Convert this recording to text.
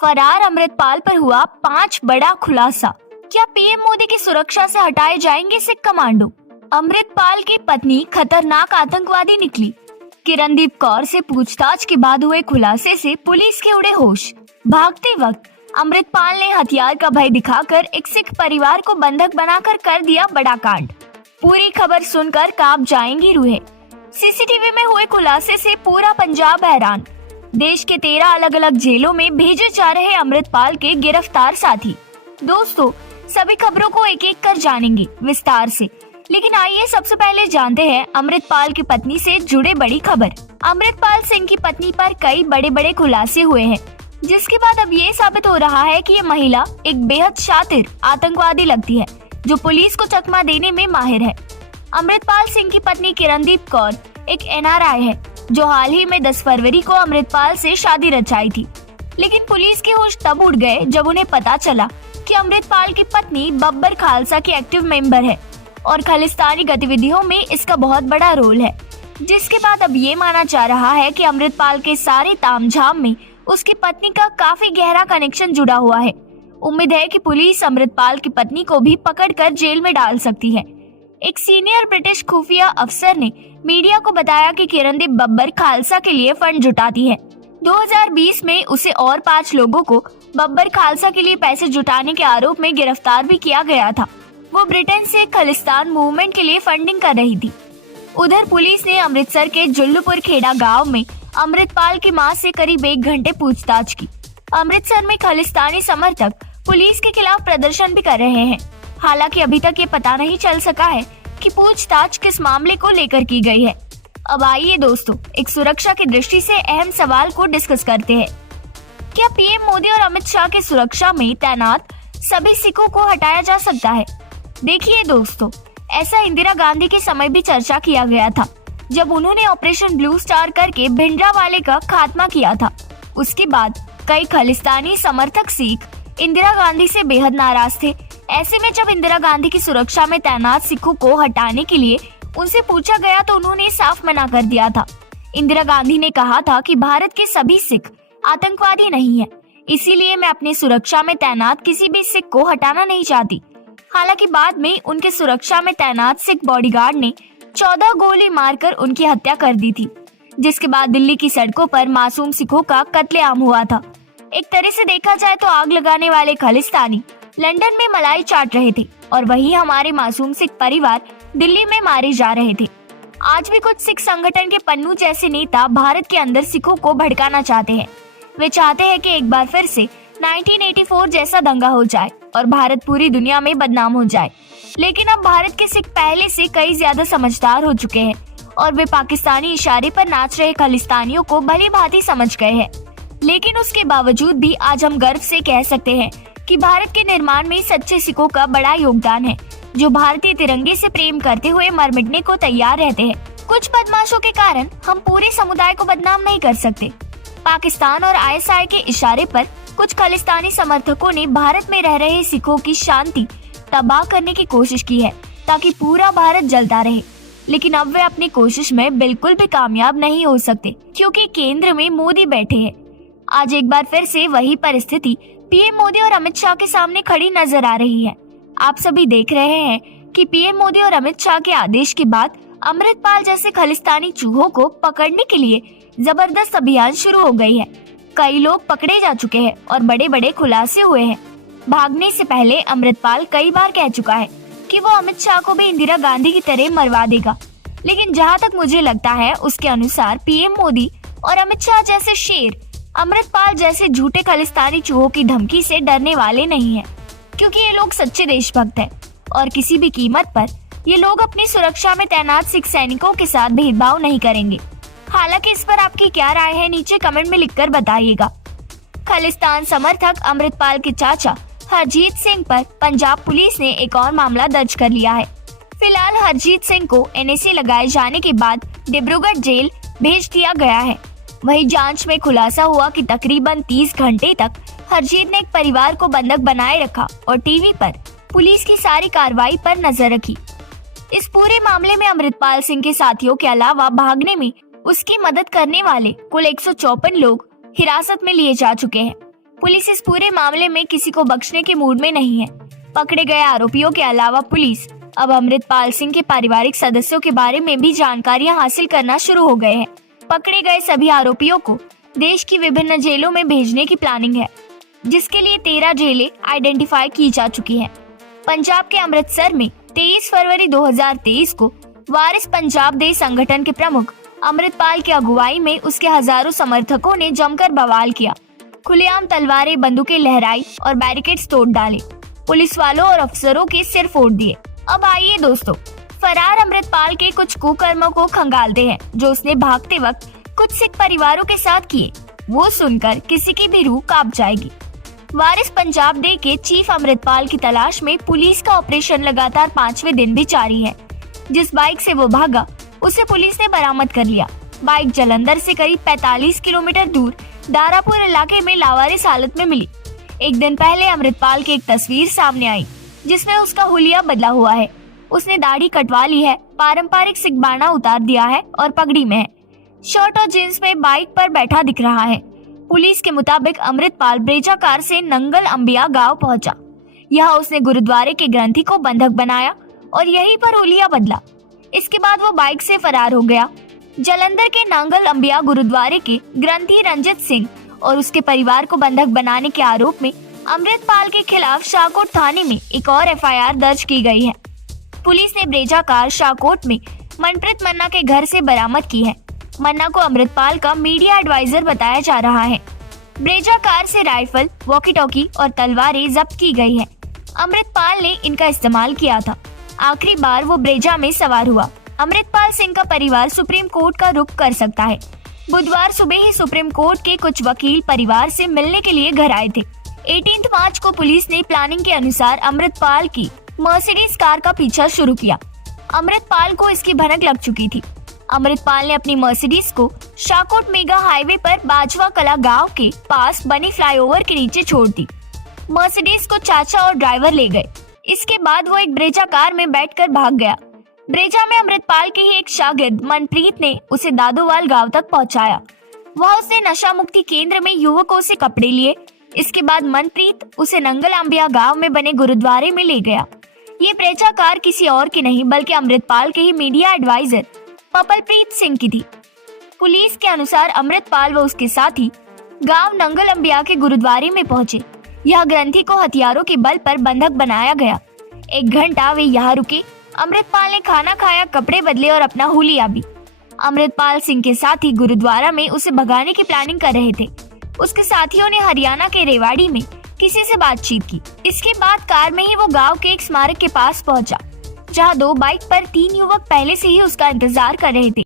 फरार अमृतपाल पर हुआ 5 बड़ा खुलासा। क्या पीएम मोदी की सुरक्षा से हटाए जाएंगे सिख कमांडो? अमृतपाल की पत्नी खतरनाक आतंकवादी निकली। किरणदीप कौर से पूछताछ के बाद हुए खुलासे से पुलिस के उड़े होश। भागते वक्त अमृतपाल ने हथियार का भय दिखाकर एक सिख परिवार को बंधक बनाकर कर दिया बड़ा कांड। पूरी खबर सुनकर कांप जाएंगी रूहें। सीसीटीवी में हुए खुलासे से पूरा पंजाब हैरान। देश के 13 अलग अलग जेलों में भेजे जा रहे अमृतपाल के गिरफ्तार साथी। दोस्तों, सभी खबरों को एक एक कर जानेंगे विस्तार से, लेकिन आइए सबसे पहले जानते हैं अमृतपाल की पत्नी से जुड़े बड़ी खबर। अमृतपाल सिंह की पत्नी पर कई बड़े बड़े खुलासे हुए हैं, जिसके बाद अब ये साबित हो रहा है कि ये महिला एक बेहद शातिर आतंकवादी लगती है, जो पुलिस को चकमा देने में माहिर है। अमृतपाल सिंह की पत्नी किरणदीप कौर एक एनआरआई है, जो हाल ही में 10 फरवरी को अमृतपाल से शादी रचाई थी। लेकिन पुलिस के होश तब उड़ गए जब उन्हें पता चला कि अमृतपाल की पत्नी बब्बर खालसा की एक्टिव मेंबर है और खालिस्तानी गतिविधियों में इसका बहुत बड़ा रोल है। जिसके बाद अब ये माना जा रहा है कि अमृतपाल के सारे तामझाम में उसकी पत्नी का काफी गहरा कनेक्शन जुड़ा हुआ है। उम्मीद है कि पुलिस अमृतपाल की पत्नी को भी पकड़कर जेल में डाल सकती है। एक सीनियर ब्रिटिश खुफिया अफसर ने मीडिया को बताया कि किरणदीप बब्बर खालसा के लिए फंड जुटाती है। 2020 में उसे और 5 लोगों को बब्बर खालसा के लिए पैसे जुटाने के आरोप में गिरफ्तार भी किया गया था। वो ब्रिटेन से खालिस्तान मूवमेंट के लिए फंडिंग कर रही थी। उधर पुलिस ने अमृतसर के जुल्लूपुर खेड़ा गांव में अमृतपाल की मां से करीब 1 घंटे पूछताछ की। अमृतसर में खालिस्तानी समर्थक पुलिस के खिलाफ प्रदर्शन भी कर रहे हैं। हालांकि अभी तक ये पता नहीं चल सका है कि पूछताछ किस मामले को लेकर की गई है। अब आइए दोस्तों, एक सुरक्षा की दृष्टि से अहम सवाल को डिस्कस करते हैं। क्या पीएम मोदी और अमित शाह की सुरक्षा में तैनात सभी सिखों को हटाया जा सकता है? देखिए दोस्तों, ऐसा इंदिरा गांधी के समय भी चर्चा किया गया था, जब उन्होंने ऑपरेशन ब्लू स्टार करके भिंडरावाले का खात्मा किया था। उसके बाद कई खालिस्तानी समर्थक सिख इंदिरा गांधी से बेहद नाराज थे। ऐसे में जब इंदिरा गांधी की सुरक्षा में तैनात सिखों को हटाने के लिए उनसे पूछा गया तो उन्होंने साफ मना कर दिया था। इंदिरा गांधी ने कहा था कि भारत के सभी सिख आतंकवादी नहीं है, इसीलिए मैं अपनी सुरक्षा में तैनात किसी भी सिख को हटाना नहीं चाहती। हालांकि बाद में उनके सुरक्षा में तैनात सिख बॉडीगार्ड ने 14 गोली मारकर उनकी हत्या कर दी थी, जिसके बाद दिल्ली की सड़कों पर मासूम सिखों का कत्लेआम हुआ था। एक तरह से देखा जाए तो आग लगाने वाले खालिस्तानी लंदन में मलाई चाट रहे थे और वही हमारे मासूम सिख परिवार दिल्ली में मारे जा रहे थे। आज भी कुछ सिख संगठन के पन्नू जैसे नेता भारत के अंदर सिखों को भड़काना चाहते हैं। वे चाहते हैं कि एक बार फिर से 1984 जैसा दंगा हो जाए और भारत पूरी दुनिया में बदनाम हो जाए। लेकिन अब भारत के सिख पहले से कई ज्यादा समझदार हो चुके हैं और वे पाकिस्तानी इशारे पर नाच रहे खालिस्तानियों को भली भांति समझ गए हैं। लेकिन उसके बावजूद भी आज हम गर्व से कह सकते हैं कि भारत के निर्माण में सच्चे सिखों का बड़ा योगदान है, जो भारतीय तिरंगे से प्रेम करते हुए मर मिटने को तैयार रहते हैं। कुछ बदमाशों के कारण हम पूरे समुदाय को बदनाम नहीं कर सकते। पाकिस्तान और आईएसआई के इशारे पर कुछ खालिस्तानी समर्थकों ने भारत में रह रहे सिखों की शांति तबाह करने की कोशिश की है, ताकि पूरा भारत जलता रहे। लेकिन अब वे अपनी कोशिश में बिल्कुल भी कामयाब नहीं हो सकते, क्योंकि केंद्र में मोदी बैठे हैं। आज एक बार फिर से वही परिस्थिति पीएम मोदी और अमित शाह के सामने खड़ी नजर आ रही है। आप सभी देख रहे हैं कि पीएम मोदी और अमित शाह के आदेश के बाद अमृतपाल जैसे खालिस्तानी चूहों को पकड़ने के लिए जबरदस्त अभियान शुरू हो गई है। कई लोग पकड़े जा चुके हैं और बड़े बड़े खुलासे हुए हैं। भागने से पहले अमृतपाल कई बार कह चुका है कि वो अमित शाह को भी इंदिरा गांधी की तरह मरवा देगा। लेकिन जहां तक मुझे लगता है, उसके अनुसार पीएम मोदी और अमित शाह जैसे शेर अमृतपाल जैसे झूठे खालिस्तानी चूहों की धमकी से डरने वाले नहीं हैं, क्योंकि ये लोग सच्चे देशभक्त हैं और किसी भी कीमत पर ये लोग अपनी सुरक्षा में तैनात सिख सैनिकों के साथ भेदभाव नहीं करेंगे। हालांकि इस पर आपकी क्या राय है, नीचे कमेंट में लिखकर बताइएगा। खालिस्तान समर्थक अमृतपाल के चाचा हरजीत सिंह पर पंजाब पुलिस ने एक और मामला दर्ज कर लिया है। फिलहाल हरजीत सिंह को एनएसए लगाए जाने के बाद डिब्रूगढ़ जेल भेज दिया गया है। वहीं जांच में खुलासा हुआ कि तकरीबन 30 घंटे तक हरजीत ने एक परिवार को बंधक बनाए रखा और टीवी पर पुलिस की सारी कार्रवाई पर नजर रखी। इस पूरे मामले में अमृतपाल सिंह के साथियों के अलावा भागने में उसकी मदद करने वाले कुल 154 लोग हिरासत में लिए जा चुके हैं। पुलिस इस पूरे मामले में किसी को बख्शने के मूड में नहीं है। पकड़े गए आरोपियों के अलावा पुलिस अब अमृतपाल सिंह के पारिवारिक सदस्यों के बारे में भी जानकारियां हासिल करना शुरू हो गए हैं। पकड़े गए सभी आरोपियों को देश की विभिन्न जेलों में भेजने की प्लानिंग है, जिसके लिए 13 जेलें आइडेंटिफाई की जा चुकी हैं। पंजाब के अमृतसर में 23 फरवरी 2023 को वारिस पंजाब दे संगठन के प्रमुख अमृतपाल की अगुवाई में उसके हजारों समर्थकों ने जमकर बवाल किया, खुलेआम तलवारें बंदूकें लहराई और बैरिकेड्स तोड़ डाले, पुलिस वालों और अफसरों के सिर फोड़ दिए। अब आइए दोस्तों, फरार अमृतपाल के कुछ कुकर्मों को खंगालते हैं जो उसने भागते वक्त कुछ सिख परिवारों के साथ किए। वो सुनकर किसी की भी रूह कांप जाएगी। वारिस पंजाब दे के चीफ अमृतपाल की तलाश में पुलिस का ऑपरेशन लगातार 5वें दिन भी जारी है। जिस बाइक से वो भागा उसे पुलिस ने बरामद कर लिया। बाइक जालंधर से करीब 45 किलोमीटर दूर दारापुर इलाके में लावारिस हालत में मिली। एक दिन पहले अमृतपाल की एक तस्वीर सामने आई जिसमें उसका हुलिया बदला हुआ है। उसने दाढ़ी कटवा ली है, पारंपरिक सिख बाना उतार दिया है और पगड़ी में है। शर्ट और जींस में बाइक पर बैठा दिख रहा है। पुलिस के मुताबिक अमृतपाल ब्रेजा कार से नंगल अंबिया गांव पहुंचा। यहाँ उसने गुरुद्वारे के ग्रंथी को बंधक बनाया और यहीं पर हुलिया बदला। इसके बाद वो बाइक से फरार हो गया। जालंधर के नांगल अंबिया गुरुद्वारे के ग्रंथी रंजित सिंह और उसके परिवार को बंधक बनाने के आरोप में अमृतपाल के खिलाफ शाहकोट थाने में एक और एफआईआर दर्ज की गई है। पुलिस ने ब्रेजा कार शाहकोट में मनप्रीत मन्ना के घर से बरामद की है। मन्ना को अमृतपाल का मीडिया एडवाइजर बताया जा रहा है। ब्रेजा कार से राइफल, वॉकी टॉकी और तलवारें जब्त की गई है। अमृतपाल ने इनका इस्तेमाल किया था। आखिरी बार वो ब्रेजा में सवार हुआ। अमृतपाल सिंह का परिवार सुप्रीम कोर्ट का रुख कर सकता है। बुधवार सुबह ही सुप्रीम कोर्ट के कुछ वकील परिवार से मिलने के लिए घर आए थे। 18 मार्च को पुलिस ने प्लानिंग के अनुसार अमृतपाल की मर्सिडीज कार का पीछा शुरू किया। अमृतपाल को इसकी भनक लग चुकी थी। अमृतपाल ने अपनी मर्सिडीज को शाहकोट मेगा हाईवे पर बाजवा कला गांव के पास बनी फ्लाईओवर के नीचे छोड़ दी। मर्सिडीज को चाचा और ड्राइवर ले गए। इसके बाद वो एक ब्रेजा कार में बैठकर भाग गया। ब्रेजा में अमृतपाल के ही एक शागिर्द मनप्रीत ने उसे दादोवाल गांव तक पहुंचाया। वहां उसने नशा मुक्ति केंद्र में युवकों से कपड़े लिए। इसके बाद मनप्रीत उसे नंगल अंबिया गांव में बने गुरुद्वारे में ले गया। ये ब्रेजा कार किसी और की नहीं बल्कि अमृतपाल के ही मीडिया एडवाइजर पपलप्रीत सिंह की थी। पुलिस के अनुसार अमृतपाल व उसके साथी गांव नंगल अंबिया के गुरुद्वारे में पहुंचे। यह ग्रंथी को हथियारों के बल पर बंधक बनाया गया। 1 घंटा वे यहाँ रुके। अमृतपाल ने खाना खाया, कपड़े बदले और अपना हुलिया भी। अमृतपाल सिंह के साथी गुरुद्वारा में उसे भगाने की प्लानिंग कर रहे थे। उसके साथियों ने हरियाणा के रेवाड़ी में किसी से बातचीत की। इसके बाद कार में ही वो गांव के एक स्मारक के पास पहुंचा, जहां 2 बाइक पर 3 युवक पहले से ही उसका इंतजार कर रहे थे।